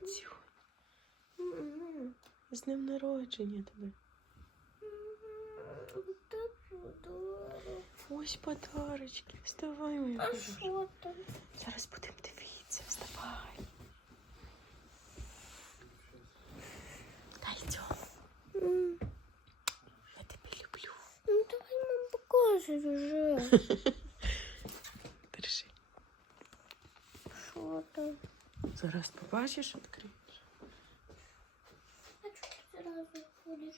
Кіцю. З днем народження тебе. Ось подарочки. Вставай, моя А що там? Зараз будемо дивитися. Вставай. Та йдемо. Я тебе люблю. Ну давай мам покажи вже. Держи. Що там? Зараз побачиш, відкриєш. А чого ти зразу ходиш?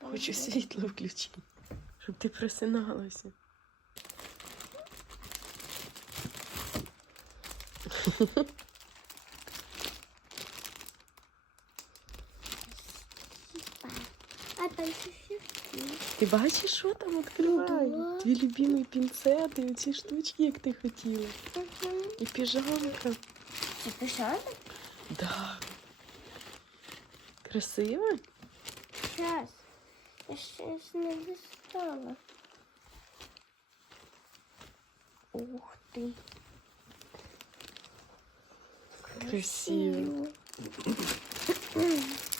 Хочу світло включити, щоб ти просиналася. А там ще. Ти бачиш, що там відкриває? да. Твій любимий пінцети, оці штучки, як ти хотіла. Мгм. І піжамка. Це писали? Да. Красиво? Зараз. Я щось не дістала. Ух ти. Красиво. Їх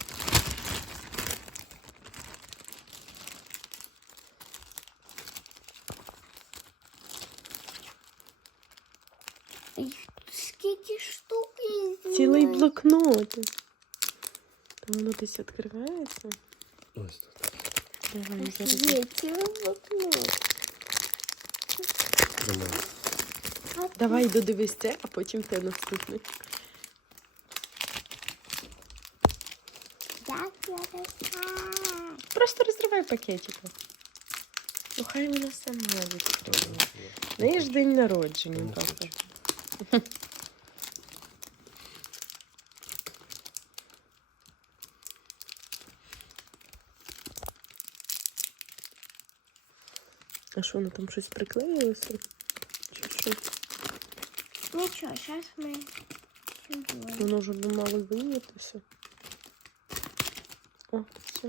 Скільки штук є? Блокнот. Там воно десь відкривається. Ось тут. Давай зараз. Блокнот. Давай додивись це, а потім те наступне. Як я розкажу? Просто розривай пакетики. Ну, хай вона сама відкриє. Неї ж день народження, папа. Що, воно там щось приклеїлося? Чи що? Нічого, зараз ми. Воно вже б мало виявитися. О, все.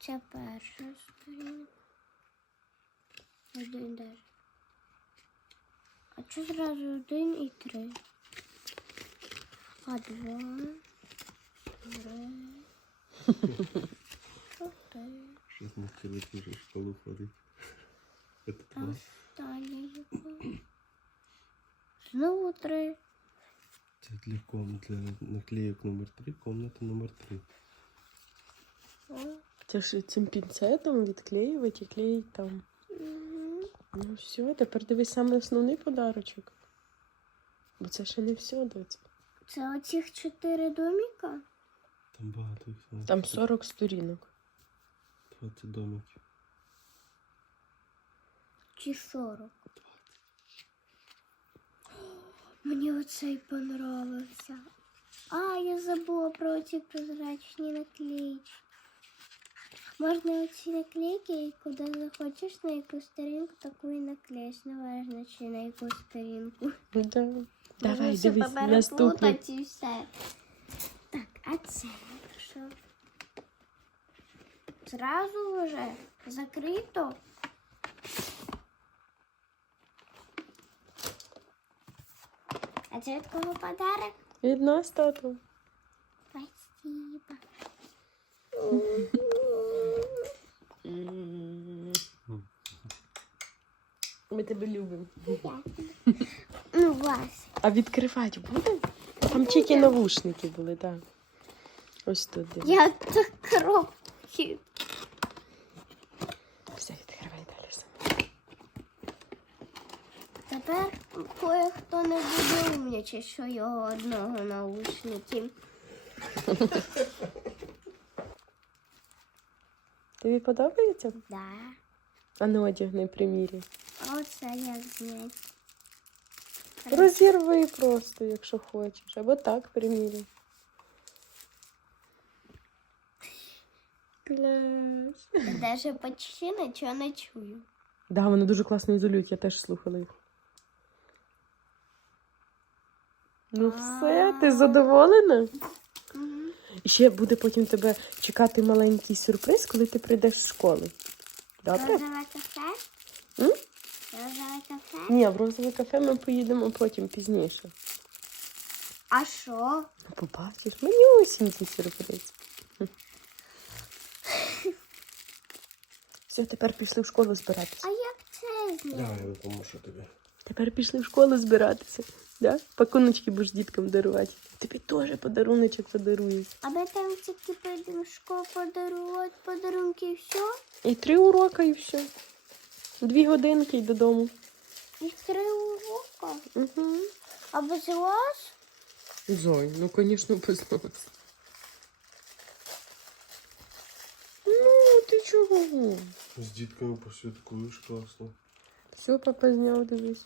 Це перша сторінка. Один даже. А що зразу один і три? А два. Три. Чотири. Щось не хотіли в школу. Це два. Остання яка? Знову три. Це для ком для наклеїк номер 3, комната номер 3. О. Це ж цим пінцетом відклеювати і клеїть там. Ну все, тепер дивись саме основний подарочок. Бо це ще не все, доць. Це оцих чотири доміка? Там багато їх. всього. Там 40 сторінок. 20 домиків. Чи сорок? Мені оцей понравився. А, я забула про ці прозрачні наклейки. Можна оці наклейки, і куди захочеш на яку сторінку, таку і наклеїш. Не важно, чи на яку сторінку. Да. Давай, дивись, наступний. і все. А це що? Зразу вже закрито. А це від кого подарок? Від нас, тату. Спасибо. Ми тебе любимо. Ну, Вася. А відкривати буде? Там тільки навушники були, так. Ось тут. дивись. Я так коробки. Все, відкривай далі сама. Тепер кое-хто не буде умняче, що його одного наушники. Тобі подобається? Да. А ну одягни примірі. А оце як зняти. Розірви просто, якщо хочеш. Або так примірі. Клас. Даже почти нічого не чую. Да, вони дуже класно ізолюють, я теж слухала їх. Ну все, ти задоволена? І ще буде потім тебе чекати маленький сюрприз, коли ти прийдеш з школи. Добре? Розове кафе? М? Розове кафе? Ні, в розове кафе ми поїдемо потім пізніше. А що? Ну, побачиш, мені осінці сюрприз. Все, тепер пішли в школу збиратися. А як це? Давай я допоможу тобі. Тепер пішли в школу збиратися. Да? Пакуночки будеш діткам дарувати. Тобі теж подаруночок подарую. А ми там тільки прийдемо в школу подарувати подарунки і все? І три уроки, і все. Дві годинки і додому. Їх три урока. Угу. А без вас? Зой, ну, звісно, без нас. чого? З дітками посвяткуєш класно. Все, папа зняв, дивись.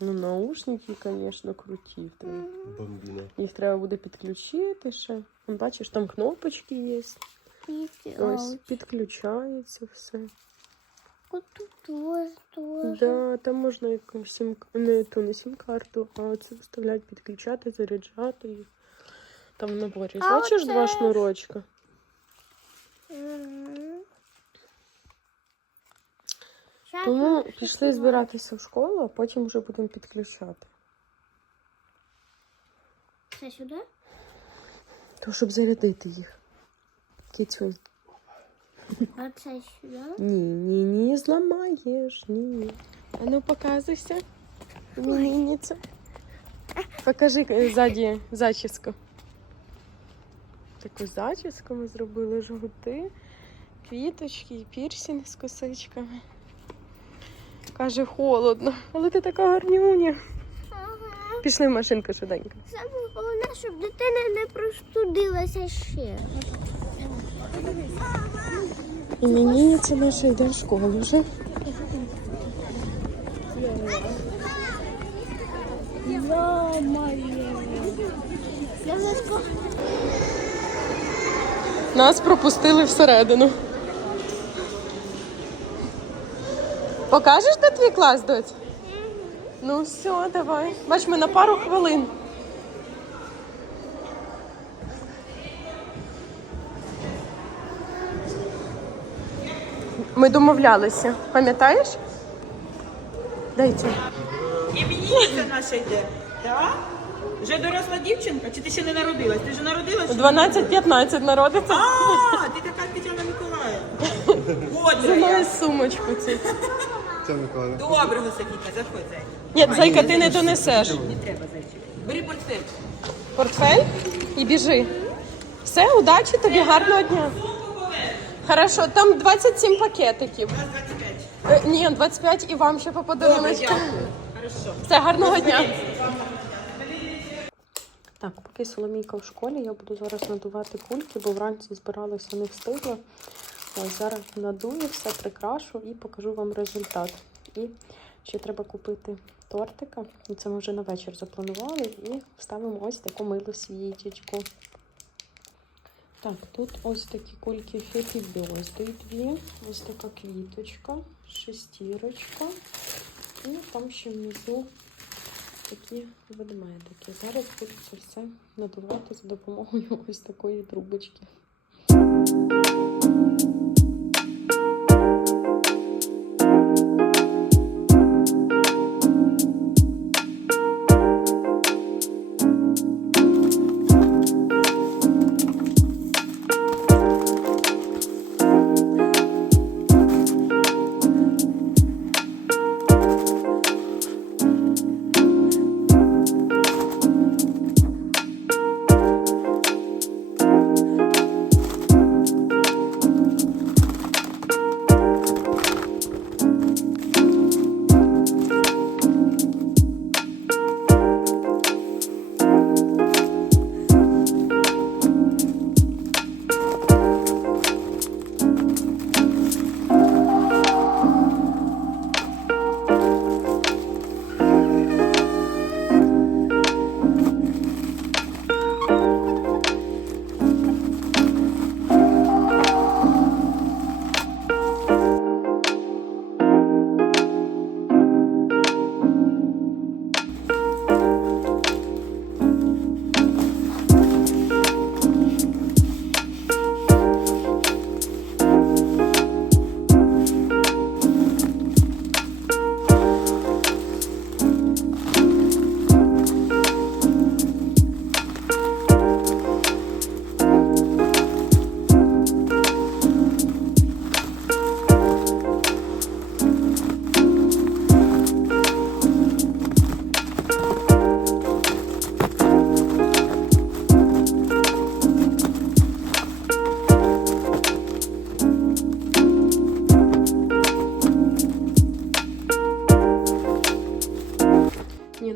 Ну, наушники, звісно, круті. в тебе. Бомбіна. Їх треба буде підключити ще. Вон, Бачиш, там кнопочки є. Ось підключається все. От тут теж, теж. Да, там можна якусь сім не ту не сім-карту, а це вставляти, підключати, заряджати їх. Там в наборі. А Бачиш два оце ж- шнурочка? Мгм. Щас Тому ми пішли щось збиратися в школу, а потім вже будемо підключати. Це сюди? То щоб зарядити їх. Кицюнь. А це сюди? Ні, ні, ні, зламаєш, ні. А ну показуйся. Іменинниця. Покажи е, ззаді зачіску. Таку зачіску ми зробили жгути, квіточки і пірсінг з косичками. Каже, холодно, але ти така гарнюня. Ага. Пішли в машинку швиденько. Саме головне, щоб дитина не простудилася ще. Іменинниця наша йде в школу вже. Я вже скоро. Нас пропустили всередину. Покажеш, де твій клас, доць? Ну все, давай. Бач, ми на пару хвилин. Ми домовлялися, пам'ятаєш? Дайте. Іменинниця наша йде, так? Вже доросла дівчинка, чи ти ще не народилась? Ти вже народилась? 12-15 народиться. А, ти така Тетяна Миколаївна. За Отже, мною сумочку цю. Це Микола. Доброго Софійка, заходь, зайчик. Ні, зайка, ти не донесеш. Не треба, зайчик. Бери портфель. Портфель і біжи. Все, удачі тобі, гарного дня. Хорошо, там 27 пакетиків. У нас 25. Е, ні, 25 і вам ще по Добре, подаруночку. дякую. Хорошо. Все, гарного дня. Так, поки Соломійка в школі, я буду зараз надувати кульки, бо вранці збиралася, не встигла. Ось зараз надую все, прикрашу і покажу вам результат. І ще треба купити тортика. Це ми вже на вечір запланували. І вставимо ось таку милу свічечку. Так, тут ось такі кульки Happy дві. Ось така квіточка, шестірочка. І там ще внизу такі ведмедики. Зараз буду це все надувати за допомогою ось такої трубочки.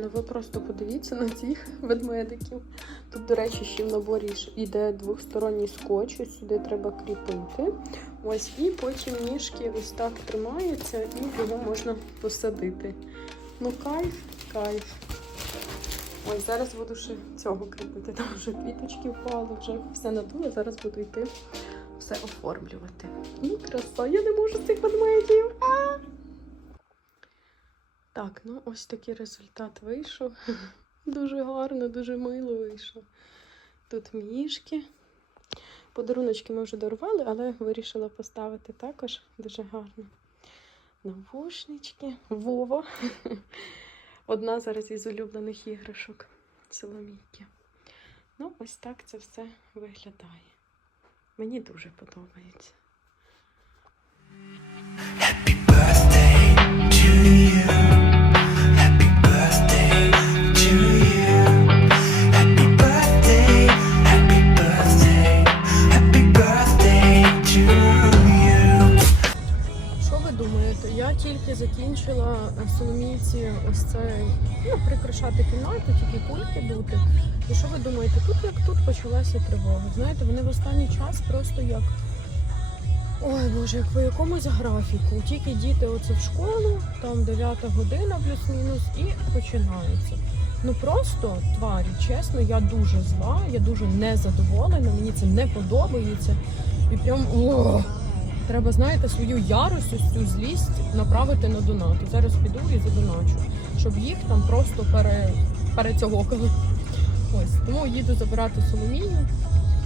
Просто подивіться на цих ведмедиків. Тут, до речі, ще в наборі йде двохсторонній скотч, сюди треба кріпити. Ось, і потім ніжки ось так тримаються, і його можна посадити. Ну, кайф, кайф. Ось зараз буду ще цього кріпити. Там вже квіточки впали, вже все надуло. Зараз буду йти все оформлювати. Ну, краса, я не можу цих ведмедів. А! Так, ну ось такий результат вийшов. Дуже гарно, дуже мило вийшло. Тут мішки. Подаруночки ми вже дарували, але вирішила поставити також дуже гарно. Навушнички. Вова. Одна зараз із улюблених іграшок Соломійки. Ну, ось так це все виглядає. Мені дуже подобається. Я тільки закінчила е, Соломійці ось це ну, прикрашати кімнату, тільки кульки дути. І що ви думаєте? Тут як тут почалася тривога. Знаєте, вони в останній час просто як. Ой Боже, як по якомусь графіку. Тільки діти оце в школу, там 9 година плюс-мінус, і починається. Ну просто тварі, чесно, я дуже зла, я дуже незадоволена, мені це не подобається. І прям о, треба, знаєте, свою ярость, ось цю злість направити на донати. Зараз піду і задоначу, щоб їх там просто пере, перецьогокали. Ось тому їду забирати Соломію.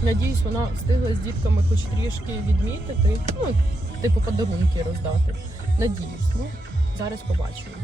Надіюсь, вона встигла з дітками хоч трішки відмітити, ну, типу подарунки роздати. Надіюсь, ну зараз побачимо.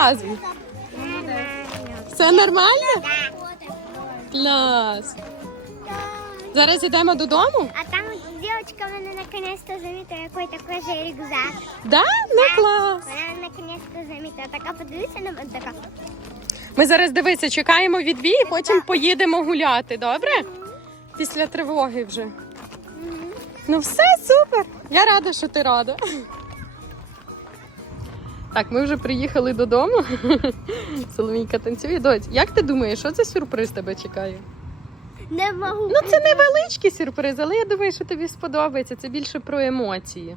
Розказуй. Все нормально? Клас. Зараз йдемо додому? А там девочка, она наконец-то заметила какой-то кожей рюкзак. Да? Ну клас. Вона наконец-то заметила. Така подивися на мене, така. Ми зараз дивися, чекаємо відбій, і потім поїдемо гуляти, добре? Після тривоги вже. Ну все супер. Я рада, що ти рада. Так, ми вже приїхали додому. Соломійка танцює. Доць, як ти думаєш, що це сюрприз тебе чекає? Не можу. Ну, це невеличкий сюрприз, але я думаю, що тобі сподобається. Це більше про емоції.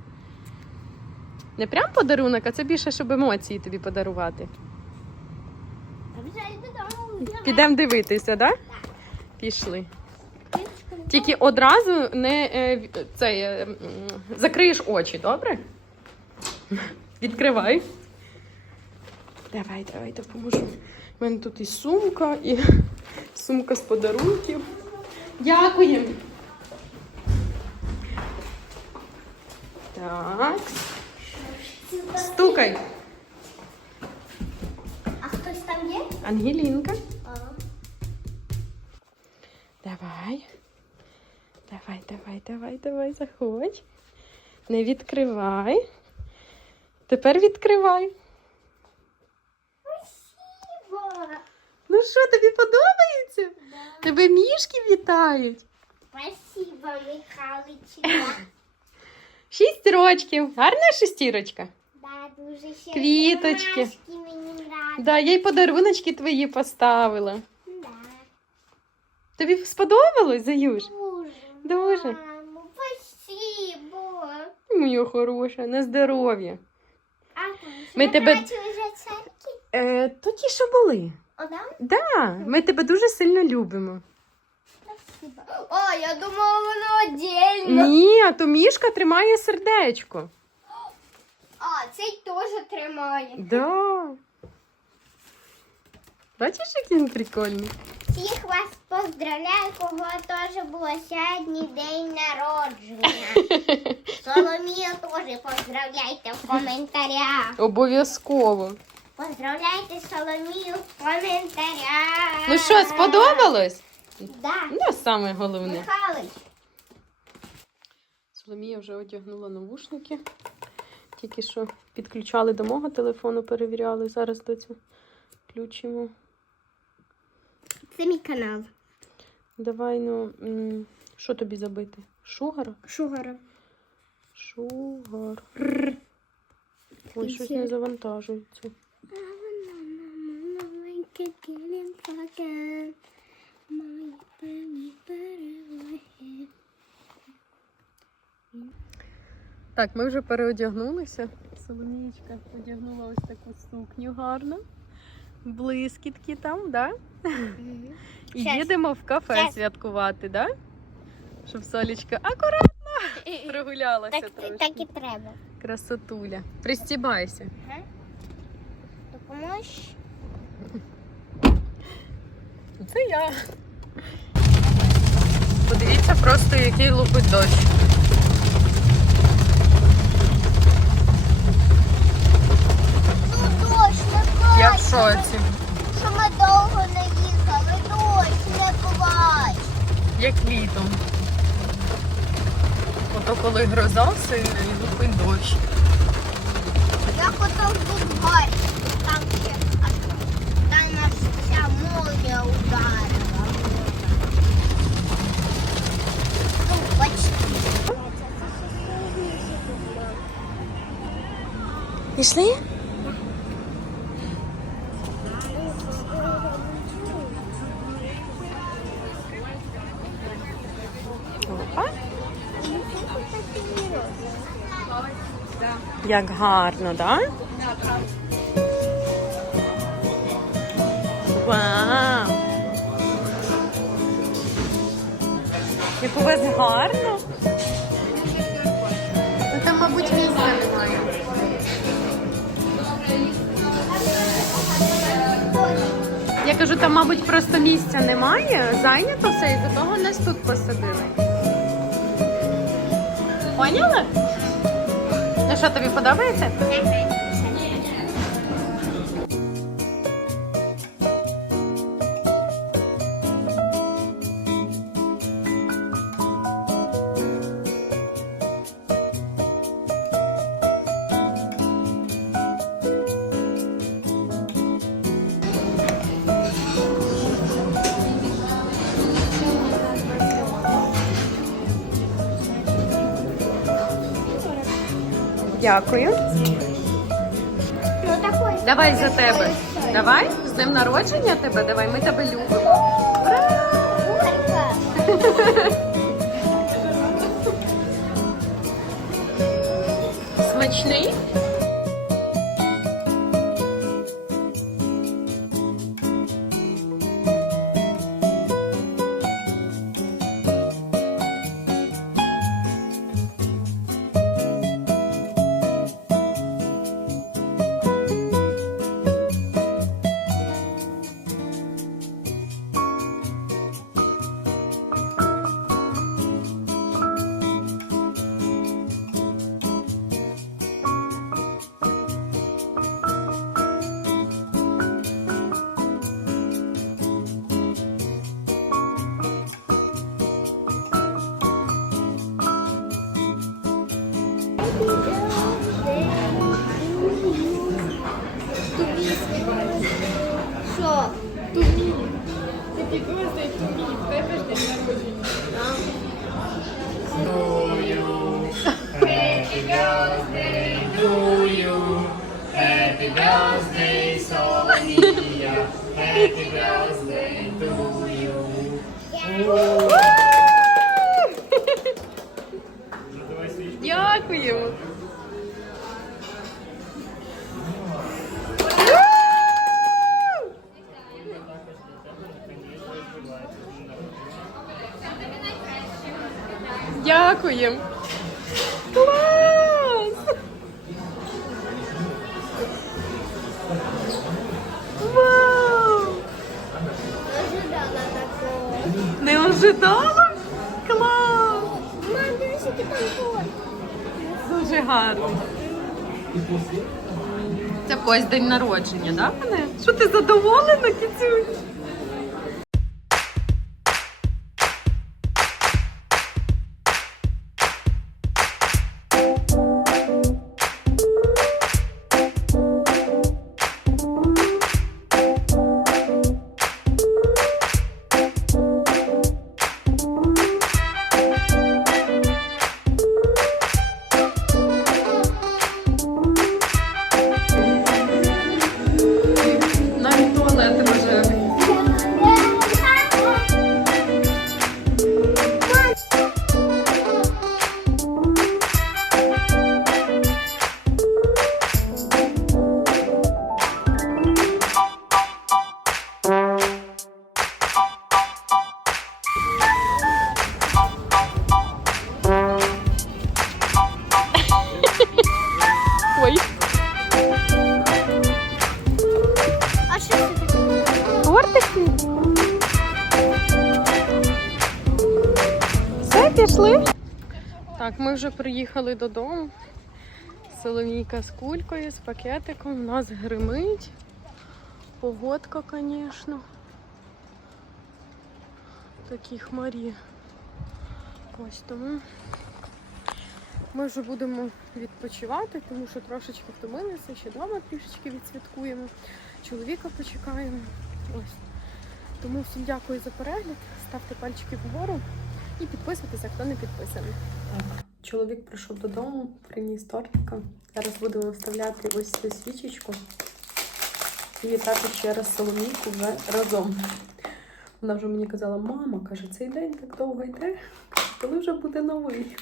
Не прям подарунок, а це більше, щоб емоції тобі подарувати. Підемо дивитися, так? Да? Пішли. Тільки одразу не е, це, е, закриєш очі, добре? Відкривай. Давай, давай, допоможу. У мене тут і сумка, і сумка з подарунків. Дякуємо. Так. Стукай. А хтось там є? Ангелінка. Давай. Давай, давай, давай, давай, заходь. Не відкривай. Тепер відкривай. Ну що, тобі подобається? Тебе мішки вітають. Спасибо, Михайлович. Шість рочків. Гарна шестірочка. Да, дуже ще Квіточки. мені. Да, я й подаруночки твої поставила. Да. Тобі сподобалось, Заюш? Дуже. Дуже. Мамо, спасибо. Моя хороша, на здоров'я. А Ми тебе- бачили вже церкві? Е, то ті, що були. О, да? Ми тебе дуже сильно любимо. Спасибо. О, я думала, воно отдельно. Ні, а то мішка тримає сердечко. А, цей теж тримає. Да. Бачиш, який він прикольний? Всіх вас поздравляю, кого теж було сьогодні день народження. Соломію теж поздравляйте в коментарях. Обов'язково. Поздравляйте Соломію в коментарях. Ну що, сподобалось? Да. Ну, саме головне. Михайлович. Соломія вже одягнула навушники. Тільки що підключали до мого телефону, перевіряли. Зараз до цього включимо. Це мій канал. Давай, ну, що тобі забити? Шугар? Шугара. Шугар. Ой, щось не завантажується. Так, ми вже переодягнулися. Соломієчка одягнула ось таку сукню гарну. Блискітки там, да? І їдемо в кафе святкувати, да? Щоб Солічка акуратно прогулялася Так, трошки. так і треба. Красотуля. Пристібайся. Допоможеш? Це я. Подивіться просто, який лупить дощ. Ну, дощ, не Я в шоці. що ми довго не їхали. Дощ, не плач. Як літом. Ото коли гроза сильна і лупить дощ. Я потім буду бачити. Там нас вся молния ударила. Ну, почти. Пішли? Як гарно, да? Вау! Як у вас гарно? Ну, Там, мабуть, місця немає. Я кажу, там, мабуть, просто місця немає, зайнято все, і до того нас тут посадили. Поняли? Ну що, тобі подобається? Дякую. Ну, такой. Давай за тебе. Давай, з днем народження тебе, давай, ми тебе любимо. Горько. Смачний? Тобі. Що? Тобі. Це Дякуємо. Це Кось день народження, да, мене? Що ти задоволена, кіцюнь? Приїхали додому. Соломійка з кулькою, з пакетиком. У нас гримить. Погодка, звісно. Такі хмарі. Ось тому ми вже будемо відпочивати, тому що трошечки втомилися, ще вдома трішечки відсвяткуємо. Чоловіка почекаємо. Ось. Тому всім дякую за перегляд. Ставте пальчики вгору і підписуйтеся, хто не підписаний. Чоловік прийшов додому, приніс тортика. Зараз будемо вставляти ось цю свічечку і вітати ще раз Соломійку вже разом. Вона вже мені казала, мама, каже, цей день так довго йде, коли вже буде новий.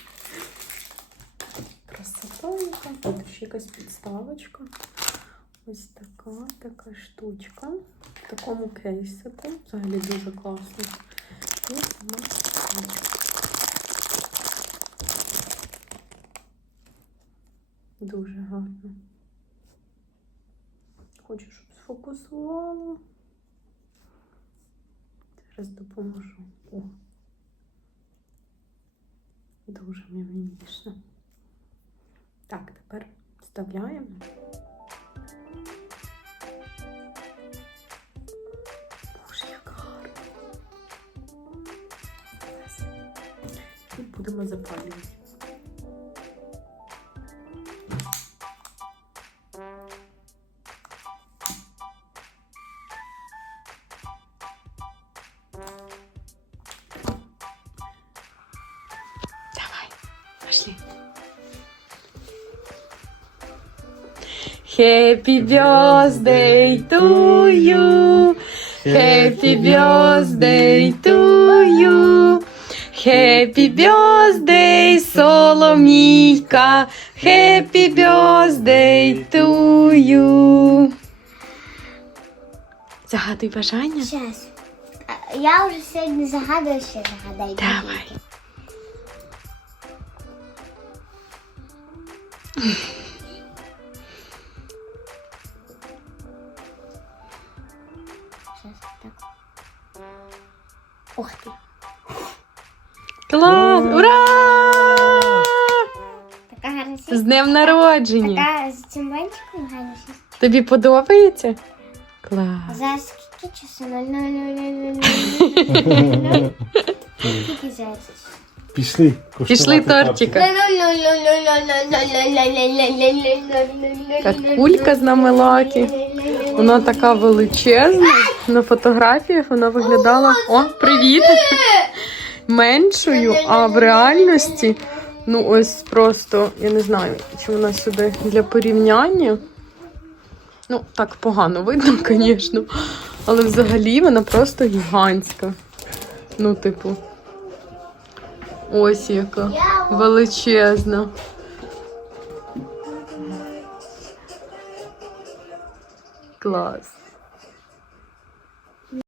Красотонька. Тут ще якась підставочка. Ось така така штучка. В такому кейсику. Взагалі дуже класно. І сама свічка. Дуже гарно. Хочу, щоб сфокусувало. Зараз допоможу. О. Дуже мімімішно. Так, тепер вставляємо. Боже, як гарно. І будемо запалювати. Happy birthday to you. Happy birthday to you. Happy birthday, Соломійка. Happy birthday to you. Загадуй бажання. Зараз. Я вже сьогодні загадую, ще загадаю. Давай. Днем народження! Така з цим бантиком гарна. Тобі подобається? Клас! зараз скільки часу? Скільки зараз? Пішли. Пішли тортика. Кулька з нами лакі. Вона така величезна. На фотографіях вона виглядала. О, привіт! Меншою, а в реальності, ну ось просто, я не знаю, чи вона сюди для порівняння. Ну, так погано видно, звісно. Але взагалі вона просто гігантська. Ну, типу. Ось яка. Величезна. Клас.